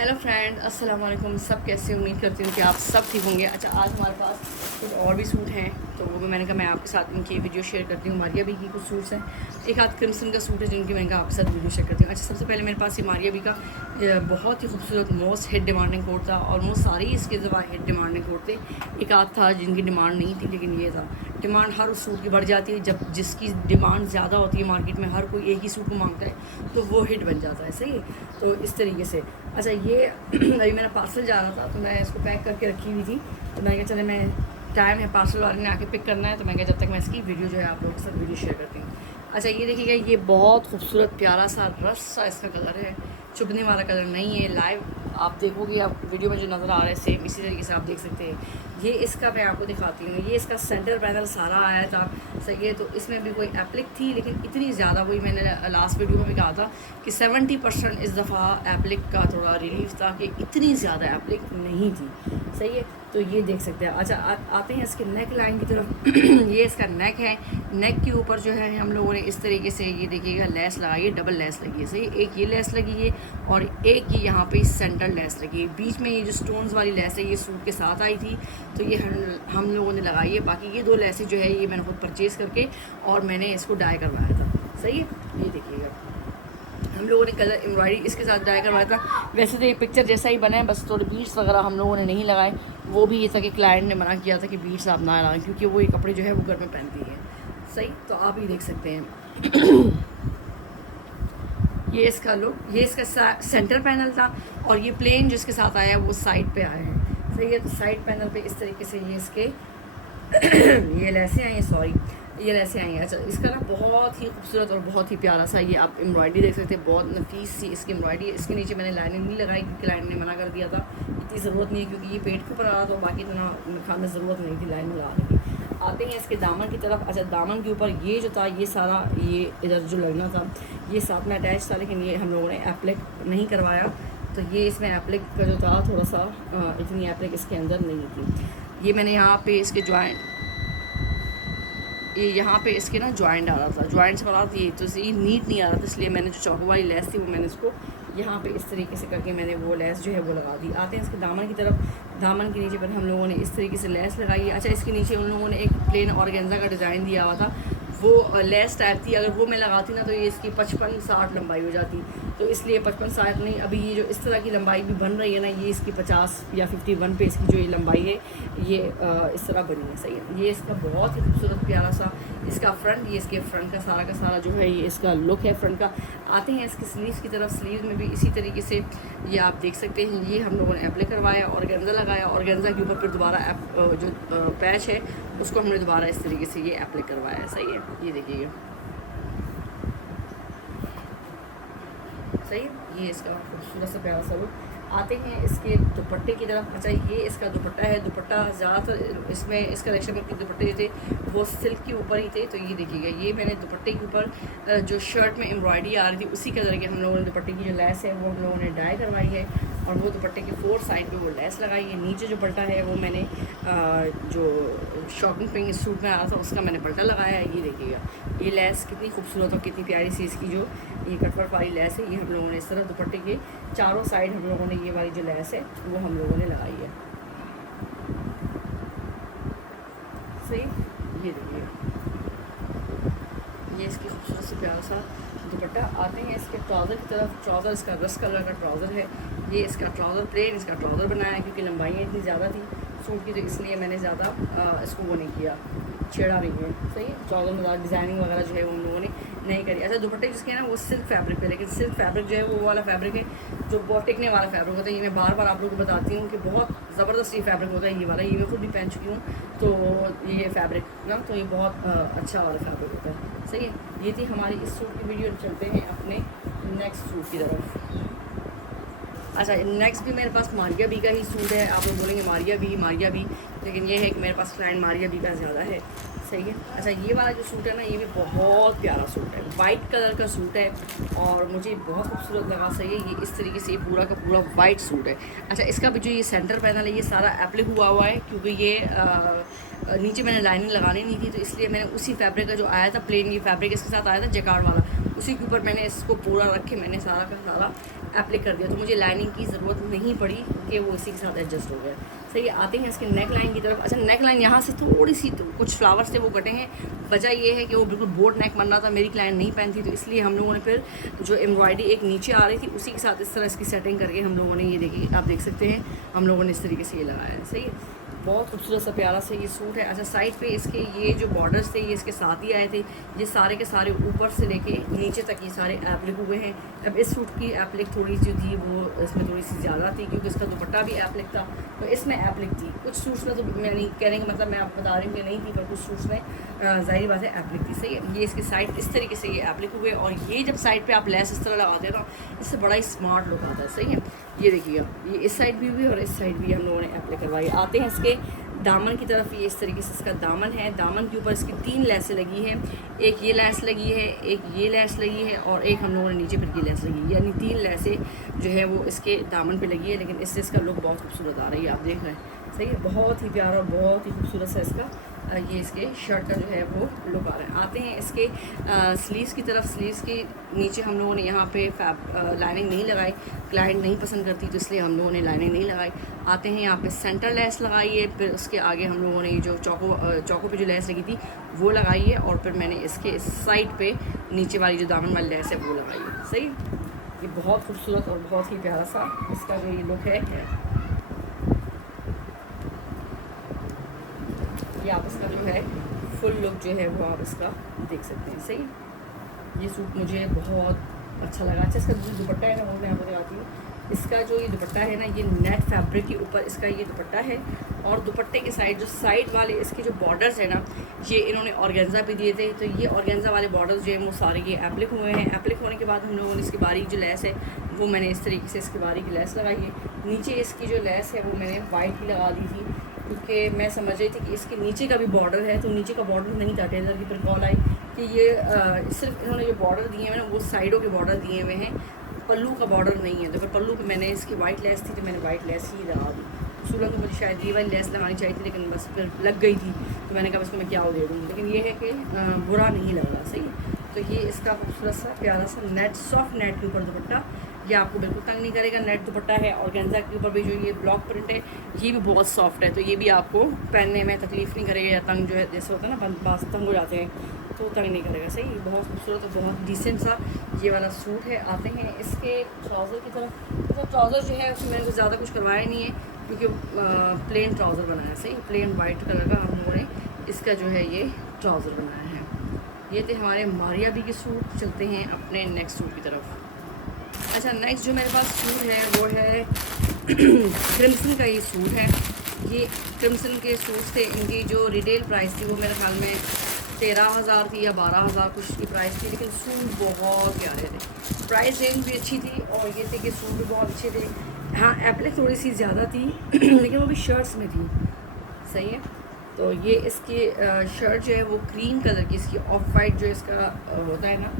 Hello friend, अस्सलाम वालेकुम। सब कैसे? उम्मीद करती हूँ कि आप सब ठीक होंगे। अच्छा, आज हमारे पास कुछ और भी सूट हैं, तो वो भी मैंने कहा मैं आपके साथ इनकी वीडियो शेयर करती हूँ। मारिया बी की कुछ सूट्स हैं, एक आध क्रिम्सन का सूट है जिनकी मैंने कहा आपके साथ वीडियो शेयर करती हूँ। अच्छा, सबसे पहले मेरे पास ये मारिया बी का बहुत ही खूबसूरत मोस्ट हिट डिमांडिंग कोट था। ऑलमोस्ट सारी इसके दवा हिट डिमांडिंग कोट थे, एक आध था जिनकी डिमांड नहीं थी, लेकिन ये था। डिमांड हर उस सूट की बढ़ जाती है, जब जिसकी डिमांड ज़्यादा होती है मार्केट में, हर कोई एक ही सूट को मांगता है तो वो हिट बन जाता है। सही है, तो इस तरीके से। अच्छा, ये अभी मेरा पार्सल जा रहा था तो मैं इसको पैक करके रखी हुई थी, तो मैंने कहा चले मैं टाइम है, पार्सल वाले ने आके पिक करना है, तो मैं कहा जब तक मैं इसकी वीडियो जो है आप लोगों के साथ वीडियो शेयर करती हूँ। अच्छा, ये देखिएगा, ये बहुत खूबसूरत प्यारा सा रस सा इसका कलर है, चुभने वाला कलर नहीं है। लाइव आप देखोगे, आप वीडियो में जो नज़र आ रहा है सेम इसी तरीके से आप देख सकते हैं। ये इसका मैं आपको दिखाती हूँ, ये इसका सेंटर पैनल सारा आया था। सही है, तो इसमें भी कोई एप्लिक थी, लेकिन इतनी ज़्यादा, वही मैंने लास्ट वीडियो में भी कहा था कि 70% इस दफ़ा एप्लिक का थोड़ा रिलीफ था, कि इतनी ज़्यादा एप्लिक नहीं थी। सही है, तो ये देख सकते हैं। अच्छा, आते हैं इसके नेक लाइन की तरफ। ये इसका नेक है, नेक के ऊपर जो है हम लोगों ने इस तरीके से, ये देखिएगा, लेस लगाई है, डबल लेस लगी है। सही, एक ये लेस लगी है और एक ये यहाँ पे सेंटर लेस लगी है। बीच में ये जो स्टोन्स वाली लेस है, ये सूट के साथ आई थी, तो ये हम लोगों ने लगाई है। बाकी ये दो लेसें जो है ये मैंने खुद परचेज़ करके और मैंने इसको डाई करवाया था। सही है, ये देखिएगा, हम लोगों ने कलर एम्ब्रॉयडरी इसके साथ डाई करवाया था। वैसे तो ये पिक्चर जैसा ही बना है, बस थोड़े बीड्स वगैरह हम लोगों ने नहीं लगाए। वो भी ये था कि क्लाइंट ने मना किया था कि बीड्स आप ना लगाएं, क्योंकि वो ये कपड़े जो है वो घर में पहनती है। सही, तो आप ये देख सकते हैं। ये इसका लुक, ये इसका सेंटर पैनल था, और ये प्लेन जिसके साथ आया है वो साइड पे आए हैं। सही है, तो साइड पैनल पे इस तरीके से ये इसके ये लैसे आई हैं, सॉरी, ये लैसे आई हैं। अच्छा, इसका ना बहुत ही खूबसूरत और बहुत ही प्यारा सा ये आप एम्ब्रॉयडरी देख सकते हैं, बहुत नफीस सी इसकी एम्ब्रॉयडरी है। इसके नीचे मैंने लाइनिंग नहीं लगाई क्योंकि क्लाइंट ने मना कर दिया था, इतनी ज़रूरत नहीं है, क्योंकि ये पेट के ऊपर आ रहा था, बाकी इतना खाने ज़रूरत नहीं थी लाइनिंग लगाने की। आते हैं इसके दामन की तरफ। अच्छा, दामन के ऊपर ये जो था, ये सारा ये इधर जो लगना था ये साथ में अटैच था, लेकिन ये हम लोगों ने एप्लिक नहीं करवाया, तो ये इसमें एप्लिक का जो था थोड़ा सा इतनी एप्लिक इसके अंदर नहीं थी। ये मैंने यहाँ पे इसके जॉइंट, ये यहाँ पे इसके ना जॉइंट आ रहा था, जॉइंट से बना थी, तो ये नीट नहीं आ रहा था, इसलिए मैंने जो चौकों वाली लेस थी वो मैंने इसको यहाँ पे इस तरीके से करके मैंने वो लेस जो है वो लगा दी। आते हैं इसके दामन की तरफ। दामन के नीचे पर हम लोगों ने इस तरीके से लेस लगाई है। अच्छा, इसके नीचे उन लोगों ने एक प्लेन ऑर्गेन्जा का डिज़ाइन दिया हुआ था, वो लेस टाइप थी। अगर वो मैं लगाती ना तो ये इसकी 55-60 लंबाई हो जाती, तो इसलिए 55-60 नहीं, अभी ये जो इस तरह की लंबाई भी बन रही है ना, ये इसकी 50 या 51 पे इसकी जो ये लंबाई है ये इस तरह बनी है। सही है, ये इसका बहुत ही खूबसूरत प्यारा सा इसका फ्रंट, ये इसके फ्रंट का सारा जो है ये इसका लुक है फ्रंट का। आते हैं इसकी स्लीव्स की तरफ। स्लीव में भी इसी तरीके से ये आप देख सकते हैं, ये हम लोगों ने एप्लाई करवाया, ऑर्गेन्जा लगाया, ऑर्गेन्जा के ऊपर फिर दोबारा जो पैच है उसको हमने दोबारा इस तरीके से ये एप्लाई करवाया। सही है, ये देखिएगा, सही है, ये इसका खूबसूरत सा प्यारा सा लुक। आते हैं इसके दुपट्टे की तरफ। अच्छा, ये इसका दुपट्टा है। दुपट्टा ज़्यादातर इसमें इस कलेक्शन में दुपट्टे जो थे वो सिल्क के ऊपर ही थे, तो ये देखिएगा, ये मैंने दुपट्टे के ऊपर जो शर्ट में एम्ब्रॉयडरी आ रही थी उसी के तरह के हम लोगों ने दुपट्टे की जो लेस है वो हम लोगों ने डाई करवाई है, और वो दुपट्टे के 4 साइड पे वो लेस लगाई है। नीचे जो पल्टा है वो मैंने जो शॉपिंग पे सूट में आया था उसका मैंने पल्टा लगाया है। ये देखिएगा, ये लेस कितनी खूबसूरत और कितनी प्यारी सी इसकी जो ये कटवर्क वाली लेस है, ये हम लोगों ने इस तरह दुपट्टे के चारों साइड हम लोगों ने ये वाली जो लेस है वो हम लोगों ने लगाई है। सही, ये देखिए, ये इसकी खूबसूरत से प्यारा सा दुपट्टा। आते हैं इसके ट्राउज़र की तरफ। ट्राउज़र इसका रस्ट कलर का ट्राउज़र है। ये इसका ट्राउज़र प्लेन इसका ट्राउज़र बनाया है, क्योंकि लंबाइयाँ इतनी ज़्यादा थी सूट की, तो इसलिए मैंने ज़्यादा इसको वो नहीं किया, छेड़ा नहीं है। सही है, ट्राउज़र में ज़्यादा डिज़ाइनिंग वगैरह जो है वो हम लोगों ने नहीं करी। अच्छा, दुपट्टे जिसके ना वो सिल्क फैब्रिक है, लेकिन सिल्क फैब्रिक जो है वो वाला फैब्रिक है जो बहुत टिकने वाला फैब्रिक होता है। ये मैं बार बार आप लोगों को बताती हूँ कि बहुत ज़बरदस्त ये फैब्रिक होता है, ये वाला, ये मैं खुद भी पहन चुकी हूँ, तो ये फैब्रिक ना, तो ये बहुत अच्छा वाला फैब्रिक होता है। सही है, ये थी हमारी इस सूट की वीडियो। चलते हैं अपने नेक्स्ट सूट की तरफ। अच्छा, नेक्स्ट भी मेरे पास मारिया बी का ही सूट है। आप लोग बोलेंगे मारिया बी, लेकिन ये है कि मेरे पास क्लाइंट मारिया बी का ज़्यादा है। सही है। अच्छा, ये वाला जो सूट है ना, ये भी बहुत प्यारा सूट है, वाइट कलर का सूट है और मुझे बहुत खूबसूरत लगा। सही है, ये इस तरीके से पूरा का पूरा वाइट सूट है। अच्छा, इसका भी जो ये सेंटर पैनल है ये सारा एप्लिक हुआ है, क्योंकि ये नीचे मैंने लाइनिंग लगानी नहीं थी, तो इसलिए मैंने उसी फैब्रिक का जो आया था प्लेन, ये फैब्रिक इसके साथ आया था जैकार्ड वाला, उसी के ऊपर मैंने इसको पूरा रख के मैंने सारा का सारा एप्लिक कर दिया, तो मुझे लाइनिंग की ज़रूरत नहीं पड़ी क्योंकि वो इसी के साथ एडजस्ट हो गया। सही है, आते हैं इसके नेक लाइन की तरफ। अच्छा, नेक लाइन यहाँ से थोड़ी सी तो कुछ फ्लावर्स थे वो कटे हैं। वजह ये है कि वो बिल्कुल बोट नेक बन रहा था, मेरी क्लाइंट नहीं पहनती, तो इसलिए हम लोगों ने फिर जो एम्ब्रॉयडरी एक नीचे आ रही थी उसी के साथ इस तरह इसकी सेटिंग करके हम लोगों ने, ये देखिए आप देख सकते हैं, हम लोगों ने इस तरीके से ये लगाया है। सही है, बहुत खूबसूरत सा प्यारा सा ये सूट है। अच्छा, साइड पे इसके ये जो बॉर्डर्स थे ये इसके साथ ही आए थे, ये सारे के सारे ऊपर से लेके नीचे तक ये सारे एप्लिक हुए हैं। अब इस सूट की एप्लिक थोड़ी सी थी, वो इसमें थोड़ी सी ज़्यादा थी क्योंकि इसका दुपट्टा भी एप्लिक था, तो इसमें एप्लिक थी। कुछ सूट्स में तो मैं नहीं कहने का मतलब, मैं आपको बता रही हूँ कि नहीं थी, पर कुछ सूट्स में ज़ाहिर बात है एप्लिक थी। सही है, ये इसकी साइड इस तरीके से ये एप्लिक हुए, और ये जब साइड पे आप लेस इस तरह लगाते हैं ना, इससे बड़ा ही स्मार्ट लुक आता है। सही है, ये देखिएगा, ये इस साइड भी हुई और इस साइड भी हम लोगों ने एप्लिक करवाई। आते हैं इसके दामन की तरफ। ये इस तरीके से इसका दामन है। दामन के ऊपर इसकी 3 लैसें लगी हैं, एक ये लैस लगी है, एक ये लैस लगी है, और एक हम लोगों ने नीचे फिर ये लैस लगी है, यानी 3 लैसें जो है वो इसके दामन पे लगी है। लेकिन इससे इसका लुक बहुत खूबसूरत आ रही है, आप देख रहे हैं। सही है, बहुत ही प्यारा, बहुत ही खूबसूरत सा इसका ये इसके शर्ट का जो है वो लुक आ रहा है। आते हैं इसके स्लीव्स की तरफ। स्लीव्स के नीचे हम लोगों ने यहाँ पे लाइनिंग नहीं लगाई, क्लाइंट नहीं पसंद करती, तो इसलिए हम लोगों ने लाइनिंग नहीं लगाई। आते हैं यहाँ पे सेंटर लेस लगाई है, फिर उसके आगे हम लोगों ने जो चौको पे जो लेस लगी थी वो लगाई है, और फिर मैंने इसके साइड पे नीचे वाली जो दामन वाली लेस है वो लगाई है। सही, ये बहुत खूबसूरत और बहुत ही प्यारा सा इसका जो ये लुक है। ये आप इसका जो है फुल लुक जो है वो आप इसका देख सकते हैं। सही, ये सूट मुझे बहुत अच्छा लगा। अच्छा, इसका जो दुपट्टा है ना वो मैं आपको दिखाती हूँ। इसका जो ये दुपट्टा है ना, ये नेट फैब्रिक के ऊपर इसका ये दुपट्टा है, और दुपट्टे के साइड जो साइड वाले इसके जो बॉर्डर्स है ना, ये इन्होंने ऑर्गेन्जा पे दिए थे, तो ये ऑर्गेन्जा वाले बॉर्डर्स जो है वो सारे ये एप्लिक हुए हैं। एप्लिक होने के बाद हम लोगों ने इसकी बारीक जो लेस है वो मैंने इस तरीके से इसकी बारीक लेस लगाई है। नीचे इसकी जो लेस है वो मैंने वाइट ही लगा दी थी, क्योंकि मैं समझ रही थी कि इसके नीचे का भी बॉर्डर है, तो नीचे का बॉर्डर नहीं था। टेलर की फिर कॉल आई कि ये सिर्फ इन्होंने जो बॉर्डर दिए हैं ना वो साइडों के बॉर्डर दिए हुए हैं, पल्लू का बॉर्डर नहीं है। तो फिर पल्लू पे मैंने इसकी वाइट लेस थी, तो मैंने वाइट लेस ही लगा दी। सूरत तो मुझे शायद ये वाली लेस लगानी चाहिए थी, लेकिन बस फिर लग गई थी, तो मैंने कहा इसको मैं क्या दे दूँ। लेकिन ये है कि बुरा नहीं लग रहा। सही, तो ये इसका खूबसूरत सा प्यारा सा नेट, सॉफ्ट नेट के ऊपर दुपट्टा, ये आपको बिल्कुल तंग नहीं करेगा। नेट दुपट्टा है, और गेंजा के ऊपर भी जो ये ब्लॉक प्रिंट है ये भी बहुत सॉफ्ट है, तो ये भी आपको पहनने में तकलीफ़ नहीं करेगा, या तंग जो है जैसे होता है ना बास तंग हो जाते हैं तो तंग नहीं करेगा। सही, बहुत खूबसूरत और बहुत डिसेंट सा ये वाला सूट है। आते हैं इसके ट्राउज़र की तरफ। तो ट्राउज़र जो है उसमें मैंने कुछ ज़्यादा कुछ करवाया नहीं है, क्योंकि प्लेन ट्राउज़र बनाया। सही, प्लेन वाइट कलर का हम लोगों ने इसका जो है ये ट्राउज़र बनाया है। ये थे हमारे मारिया बी के सूट। चलते हैं अपने नेक्स्ट सूट की तरफ। अच्छा, नेक्स्ट जो मेरे पास सूट है वो है क्रिम्सन का ये सूट है। ये क्रिम्सन के सूट थे, इनकी जो रिटेल प्राइस थी वो मेरे ख्याल में 13,000 थी या 12,000 कुछ की प्राइस थी, लेकिन सूट बहुत प्यारे थे, प्राइस रेंज भी अच्छी थी, और ये थे कि सूट भी बहुत अच्छे थे। हाँ, एप्लिक थोड़ी सी ज़्यादा थी लेकिन वो भी शर्ट्स में थी। सही है, तो ये इसकी शर्ट जो है वो क्रीम कलर की, इसकी ऑफ वाइट जो इसका होता है ना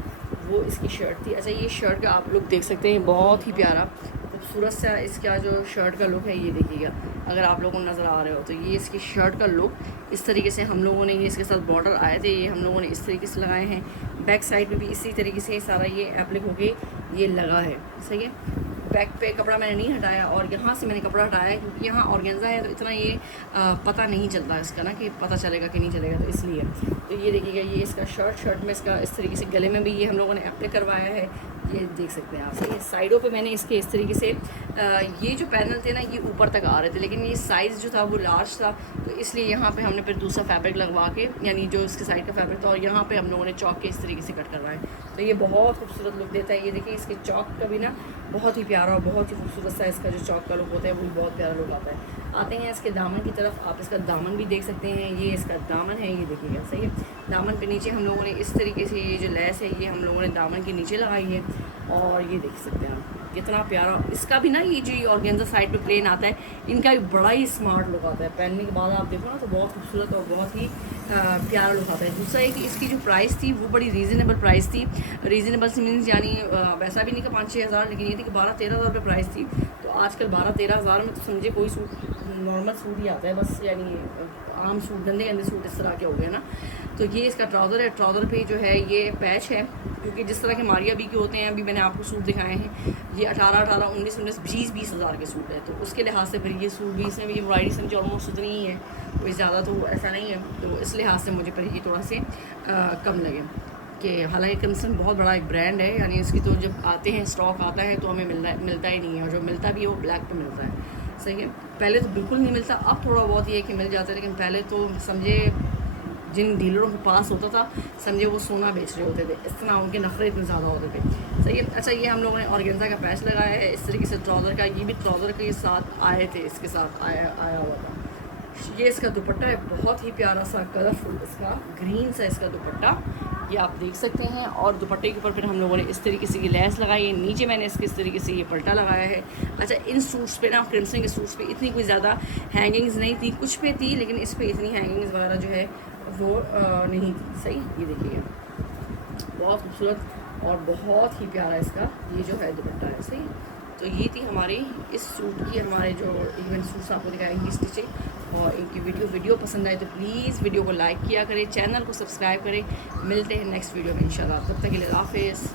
वो इसकी शर्ट थी। अच्छा, ये शर्ट का आप लोग देख सकते हैं, बहुत ही प्यारा खूबसूरत सा इसका जो शर्ट का लुक है, ये देखिएगा अगर आप लोगों को नज़र आ रहे हो तो। ये इसकी शर्ट का लुक इस तरीके से हम लोगों ने, ये इसके साथ बॉर्डर आए थे, ये हम लोगों ने इस तरीके से लगाए हैं। बैक साइड पे भी इसी तरीके से सारा ये एप्लिक होके ये लगा है। सही है, बैक पे कपड़ा मैंने नहीं हटाया, और यहाँ से मैंने कपड़ा हटाया क्योंकि यहाँ ऑर्गेन्जा है, तो इतना ये पता नहीं चलता इसका ना कि पता चलेगा कि नहीं चलेगा, तो इसलिए। तो ये देखिएगा, ये इसका शर्ट में इसका इस तरीके से गले में भी ये हम लोगों ने एप्लिक करवाया है, ये देख सकते हैं आप। सही है, साइडों पे मैंने इसके इस तरीके से ये जो पैनल थे ना ये ऊपर तक आ रहे थे, लेकिन ये साइज़ जो था वो लार्ज था, तो इसलिए यहाँ पे हमने फिर दूसरा फैब्रिक लगवा के, यानी जो इसके साइड का फैब्रिक था, और यहाँ पे हम लोगों ने चौक के इस तरीके से कट करवाए, तो ये बहुत खूबसूरत लुक देता है। ये देखिए, इसके चौक का भी ना बहुत ही प्यारा और बहुत ही खूबसूरत सा इसका जो चौक का लुक होता है वो भी बहुत प्यारा लुक आता है। आते हैं इसके दामन की तरफ। आप इसका दामन भी देख सकते हैं, ये इसका दामन है, ये देखिएगा। सही है, दामन पे नीचे हम लोगों ने इस तरीके से ये जो लेस है ये हम लोगों ने दामन के नीचे लगाई है, और ये देख सकते हैं आप कितना प्यारा इसका भी ना, ये जो ऑर्गेन्जा साइड पे प्लेन आता है, इनका भी बड़ा ही स्मार्ट लुक आता है। पहनने के बाद आप देखो ना तो बहुत खूबसूरत और बहुत ही प्यारा लुक आता है। दूसरा है कि इसकी जो प्राइस थी वो बड़ी रीज़नेबल प्राइस थी। रीज़नेबल से मीन्स यानी वैसा भी नहीं कि 5-6 हज़ार, लेकिन ये थी कि 12-13 हज़ार रुपये प्राइस थी। तो आजकल 12-13 हज़ार में तो समझे कोई सूट, नॉर्मल सूट ही आता है बस, यानी आम सूट, गंदे गंदे सूट इस तरह के हो गए ना। तो ये इसका ट्राउज़र है, ट्राउज़र पे जो है ये पैच है, क्योंकि जिस तरह के मारिया बी के होते हैं, अभी मैंने आपको सूट दिखाए हैं, ये 18, 19, 20 हज़ार के सूट है। तो उसके लिहाज से फिर ये सूट भी, इसमें भी एम्ब्रॉयडरी समझे ऑलमोस्ट उतनी ही है, कोई ज़्यादा तो ऐसा नहीं है। तो इस लिहाज से मुझे फिर ये थोड़ा से कम लगे कि हालांकि क्रिम्सन बहुत बड़ा एक ब्रांड है, यानी इसकी तो जब आते हैं, स्टॉक आता है तो हमें मिलता ही नहीं है, और जो मिलता भी है वो ब्लैक पे मिलता है। सही है, पहले तो बिल्कुल नहीं मिलता, अब थोड़ा बहुत ये है कि मिल जाता है, लेकिन पहले तो समझे जिन डीलरों के पास होता था समझे वो सोना बेच रहे होते थे, इस तरह उनके नखरे इतने ज़्यादा होते थे। सही है। अच्छा, ये हम लोगों ने ऑर्गेन्जा का पैच लगाया है इस तरीके से ट्राउज़र का, ये भी ट्राउज़र के साथ आए थे, इसके साथ आया हुआ था। ये इसका दुपट्टा है, बहुत ही प्यारा सा कलरफुल इसका ग्रीन सा इसका दुपट्टा, ये आप देख सकते हैं। और दुपट्टे के ऊपर फिर हम लोगों ने इस तरीके से ये लेस लगाई है, नीचे मैंने इसके इस तरीके से ये पल्टा लगाया है। अच्छा, इन सूट्स पे ना, क्रिम्सन के सूट्स पे इतनी कोई ज़्यादा हैंगिंग्स नहीं थी, कुछ पे थी, लेकिन इस पे इतनी हैंगिंग्स वगैरह जो है वो नहीं थी। सही, ये देखिए बहुत खूबसूरत और बहुत ही प्यारा इसका ये जो है दुपट्टा है। सही, तो ये थी हमारी इस सूट की, हमारे जो इवेंट सूट्स आपको दिखाएंगी स्टिचिंग। और इनकी वीडियो पसंद आए तो प्लीज़ वीडियो को लाइक किया करें, चैनल को सब्सक्राइब करें। मिलते हैं नेक्स्ट वीडियो में इंशाल्लाह, तब तक के लिए हाफिज़।